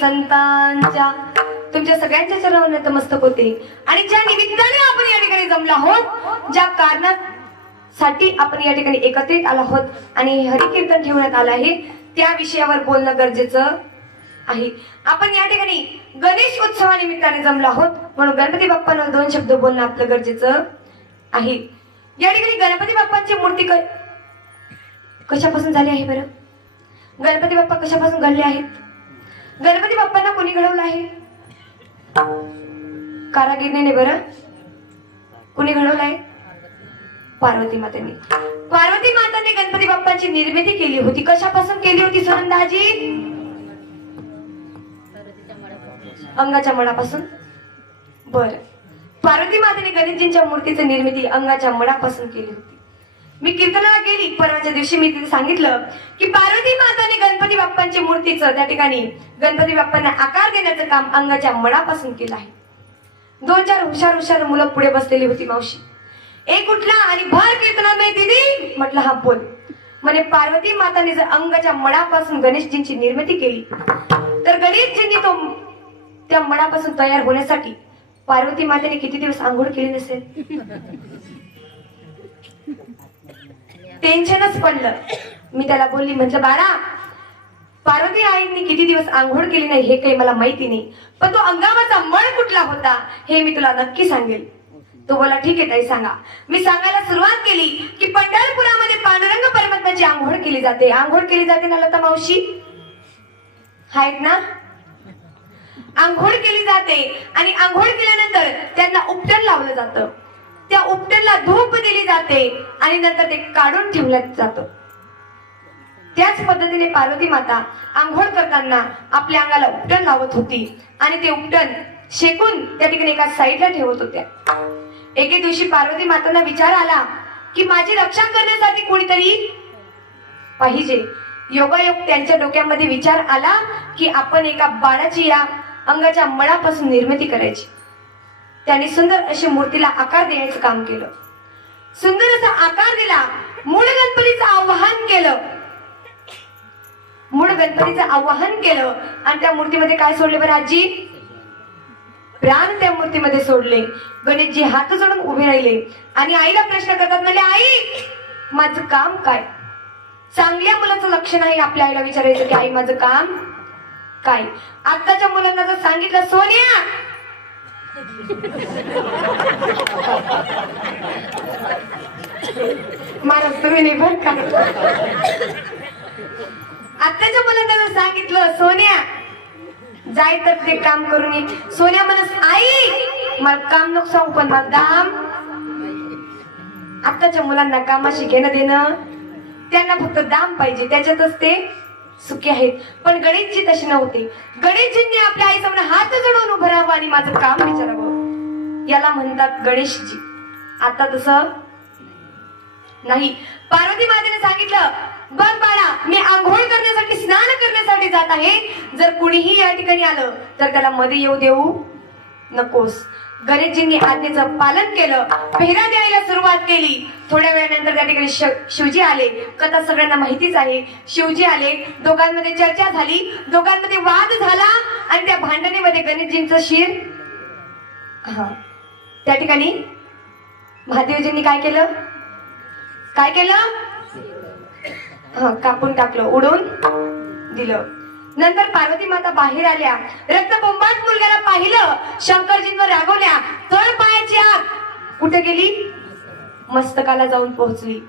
संतांच्या. तुमच्या सगळ्यांच्या चरणावर नतमस्तक होते आणि ज्या निमित्ताने आपण या ठिकाणी जमलो आहोत ज्या कारणासाठी आपण या ठिकाणी एकत्रित आलो आहोत आणि हरिकीर्तन ठेवण्यात आलं आहे त्या विषयावर बोलणं गरजेचं आहे. आपण या ठिकाणी गणेश उत्सवानिमित्ताने जमलो आहोत म्हणून गणपती बाप्पांवर दोन शब्द बोलणं आपलं गरजेचं आहे. या ठिकाणी गणपती बाप्पांची मूर्ती क- कशापासून झाली आहे बरं? गणपती बाप्पा कशापासून घडले आहेत? गणपती बाप्पांना कोणी घडवलं आहे? कारागिरीने बरं? कुणी घडवलं आहे? पार्वती मातेने. पार्वती माताने गणपती बाप्पांची निर्मिती केली होती. कशापासून केली होती सुनंदाजी? अंगाच्या मळापासून? बर. पार्वती मातेने गणेशजींच्या मूर्तीची निर्मिती अंगाच्या मळापासून केली होती. मी कीर्तनाला गेली परवाच्या दिवशी मी तिथे सांगितलं की पार्वती माताने गणपती बाप्पांची मूर्तीचं त्या ठिकाणी गणपती बाप्पांना आकार देण्याचं काम अंगाच्या मनापासून केलं आहे. दोन चार हुशार हुशार मुलं पुढे बसलेली होती मावशी. एक उठला आणि भर कीर्तनामध्ये दिदी म्हटलं हा बोल. म्हणे पार्वती माताने जर अंगाच्या मनापासून गणेशजींची निर्मिती केली तर गणेशजींनी तो त्या मनापासून तयार होण्यासाठी पार्वती मातेने किती दिवस आंघोळ केली नसेल? टेन्शनच पडलं. मी त्याला बोलली म्हटलं बाळा पार्वती आईंनी किती दिवस आंघोळ केली नाही हे काही मला माहिती नाही. पण तो अंगामाचा मळ कुठला होता हे मी तुला नक्की सांगेल. तो बोला ठीक आहे ताई सांगा. मी सांगायला सुरुवात केली की पंढरपुरामध्ये पांडुरंग परमात्म्याची आंघोळ केली जाते. आंघोळ केली जाते ना लता मावशी? आहेत ना? आंघोळ केली जाते आणि आंघोळ केल्यानंतर त्यांना उपटन लावलं जातं. त्या उपट्याला धूप दिली जाते आणि नंतर ते काढून ठेवलं जातं. त्याच पद्धतीने पार्वती माता आंघोळ करताना आपल्या अंगाला उपटण लावत होती आणि ते उपटण शेकून त्या ठिकाणी एका साईडला ठेवत होत्या. एके दिवशी पार्वती मातांना विचार आला की माझी रक्षा करण्यासाठी कोणीतरी पाहिजे. योगायोग त्यांच्या डोक्यामध्ये विचार आला की आपण एका बाळाची या अंगाच्या मळापासून निर्मिती करायची. त्यांनी सुंदर अशी मूर्तीला आकार देण्याचं काम केलं. सुंदर असा आकार दिला मूळ गणपतीचं आवाहन केलं. मूळ गणपतीचं आवाहन केलं आणि त्या मूर्तीमध्ये काय सोडले बरं आजी? प्राण त्या मूर्तीमध्ये सोडले. गणेशजी हात जोडून उभे राहिले आणि आईला प्रश्न करतात म्हणजे आई माझं काम काय? चांगल्या मुलाचं लक्षण आहे आपल्या आईला विचारायचं की आई माझं काम काय? आत्ताच्या मुलांना जर सांगितलं सोनिया मला तुम्ही नाही बरं का? आत्ताच्या मुलांना सांगितलं सोन्या जाय तर ते काम करून ये. सोन्या म्हणस आई मला काम नको सांगू पण मला दाम. आत्ताच्या मुलांना कामाशी घेणं देणं त्यांना फक्त दाम पाहिजे. त्याच्यातच ते सुखी आहेत. पण गणेशजी तसे नव्हते. गणेशजींनी आपल्या आईसमोर हात जोडून उभं राहावं आणि माझं काम विचारावं. याला म्हणतात गणेशजी. आता तसं नाही. पार्वती मातेने सांगितलं बघ बाळा मी आंघोळ करण्यासाठी स्नान करण्यासाठी जात आहे. जर कुणीही या ठिकाणी आलं तर त्याला मध्ये येऊ देऊ नकोस. गणेशजींनी आज्ञेचं पालन केलं. पेहरा द्यायला सुरुवात केली. थोड्या वेळानंतर त्या ठिकाणी शिवजी आले. कथा सगळ्यांना माहितीच आहे. शिवजी आले. दोघांमध्ये चर्चा झाली. दोघांमध्ये वाद झाला. आणि त्या भांडणीमध्ये गणेशजींचं शिर हा त्या ठिकाणी महादेवजींनी काय केलं? काय केलं? हा कापून टाकलं. उडून दिलं. नंतर पार्वती माता बाहेर आल्या. रक्तबोंबाट मुलग्याला पाहिलं. शंकरजींवर रागवल्या. तळ पायाची आग. कुठे गेली? मस्तकाला जाऊन पोहोचली.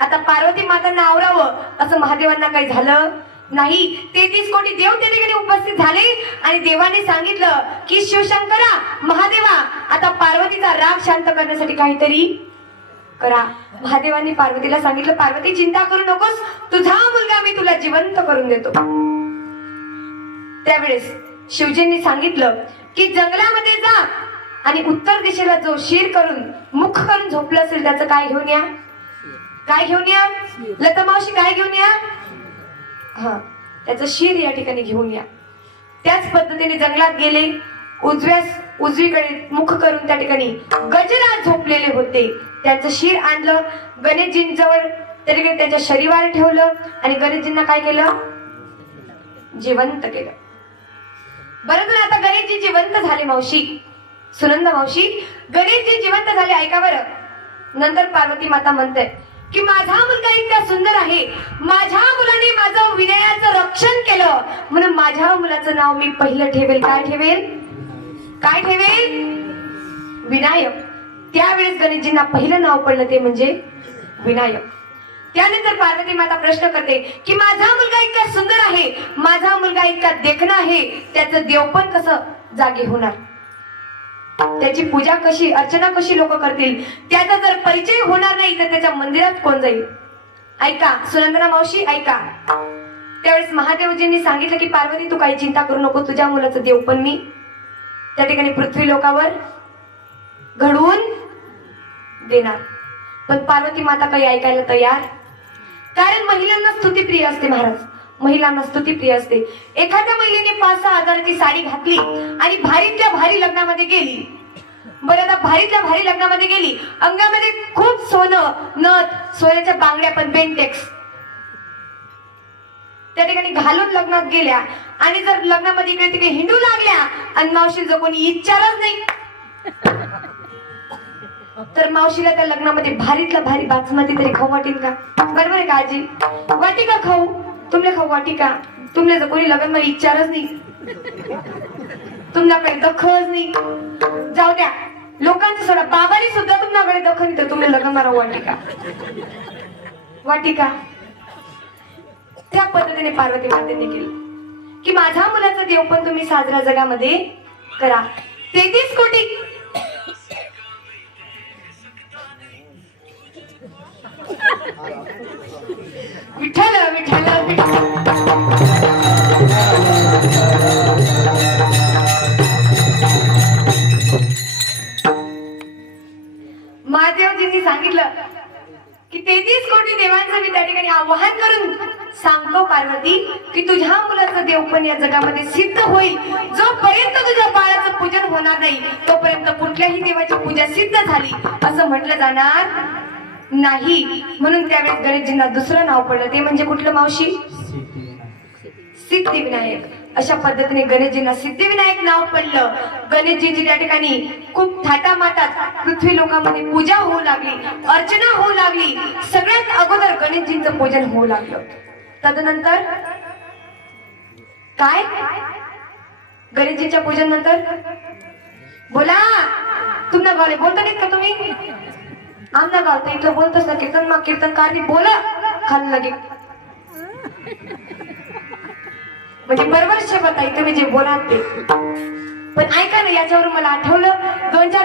आता पार्वती मातांना आवरावं. असं महादेवांना काही झालं? नाही. तेहतीस कोटी देव त्या ठिकाणी उपस्थित झाले आणि देवाने सांगितलं की शिवशंकरा महादेवा आता पार्वतीचा राग शांत करण्यासाठी काहीतरी करा. महादेवांनी पार्वतीला सांगितलं पार्वती चिंता करू नकोस. तुझा मुलगा मी तुला जिवंत करून देतो. त्यावेळेस शिवजींनी सांगितलं की जंगलामध्ये जा आणि उत्तर दिशेला जो शिर करून मुख करून झोपलं असेल त्याचं काय घेऊन या? काय घेऊन या? लता मावशी काय घेऊन या? हा त्याचं शिर या ठिकाणी घेऊन या. त्याच पद्धतीने जंगलात गेले. उजव्यास उजवीकडे मुख करून त्या ठिकाणी गजराज झोपलेले होते. त्यांचं शिर आणलं. गणेशजींजवळ त्या ठिकाणी त्यांच्या शरीरावर ठेवलं आणि गणेशजींना काय केलं? जिवंत केलं. बरं तर आता गणेशजी जिवंत झाले मावशी. सुनंदा मावशी गणेशजी जिवंत झाले ऐका बरं. नंतर पार्वती माता म्हणते की माझा मुलगा इतका सुंदर आहे. माझ्या मुलाने माझं विनयाचं रक्षण केलं. म्हणून माझ्या मुलाचं नाव मी पहिलं ठेवेल. काय ठेवेल? काय ठेवेल? विनायक. त्यावेळेस गणेशजींना पहिलं नाव पडलं ते म्हणजे विनायक. त्यानंतर पार्वती माता प्रश्न करते की माझा मुलगा इतका सुंदर आहे माझा मुलगा इतका देखणा आहे त्याचं देवपण कसं जागे होणार? त्याची पूजा कशी अर्चना कशी लोक करतील त्याचा जर परिचय होणार नाही तर त्याच्या मंदिरात कोण जाईल? ऐका सुनंदना मावशी ऐका. त्यावेळेस महादेवजींनी सांगितलं की पार्वती तू काही चिंता करू नको तुझ्या मुलाचं देव पण मी त्या ठिकाणी पृथ्वी लोकावर घडवून देणार. पण पार्वती माता काही ऐकायला तयार कारण महिलांना स्तुती प्रिय असते महाराज. महिलांना स्तुती प्रिय असते. एखाद्या महिलेने पाच सहा हजाराची साडी घातली आणि भारीतल्या भारी लग्नामध्ये गेली. बरं आता भारीतल्या भारी लग्नामध्ये गेली. अंगामध्ये खूप सोनं नथ सोन्याच्या बांगड्या पण बेंटेक्स त्या ठिकाणी घालून लग्नात गेल्या आणि जर लग्नामध्ये इकडे तिकडे हिंडू लागल्या आणि मावशीचं कोणी विचारच नाही. तर मावशीला त्या लग्नामध्ये भारीतला भारी बासमती तरी खाऊ वाटेल का? बरोबर आहे का आजी? वाटी का खाऊ? तुमले खाऊ वाटी का? तुमले जर कोणी लग्नमध्ये विचारच नाही. तुमच्याकडे दखच नाही. जाऊ द्या. लोकांचं सोडा. बाबाने सुद्धा तुमच्याकडे दख नाही तर तुमले लग्न मारा वाटी का? वाटी का? त्या पद्धतीने पार्वती मातेने केलं. की माझ्या मुलाचा देव पण तुम्ही साजरा जगामध्ये करा. तेहतीस कोटी महादेवजींनी सांगितलं की तेहतीस कोटी देवांचं मी त्या ठिकाणी आवाहन करून सांगतो पार्वती की तुझ्या मुलाचं देव पण या जगामध्ये सिद्ध होईल. जोपर्यंत तुझ्या बाळाचं पूजन होणार नाही तोपर्यंत कुठल्याही देवाची पूजा सिद्ध झाली. असं म्हटलं जाणार नाही. म्हणून त्यावेळेस गणेशजींना दुसरं नाव पडलं. ते म्हणजे कुठलं मावशी? सिद्धिविनायक. अशा पद्धतीने गणेशजींना सिद्धिविनायक नाव पडलं. गणेशजींची त्या ठिकाणी खूप थाटामाटात पृथ्वी लोकांमध्ये पूजा होऊ लागली अर्चना होऊ लागली. सगळ्यात अगोदर गणेशजींचं पूजन होऊ लागलं. तदनंतर काय? गणेशजींच्या पूजन नंतर? बोला. तुम्हाला बोलता नाहीत का तुम्ही? आमना गाव तर इथं बोलतच ना कीर्तन मग कीर्तनकारनी बोला खाल लगे. म्हणजे बरोबर शपथ आहे तुम्ही जे बोलात ते. पण ऐका ना याच्यावर मला आठवलं दोन चार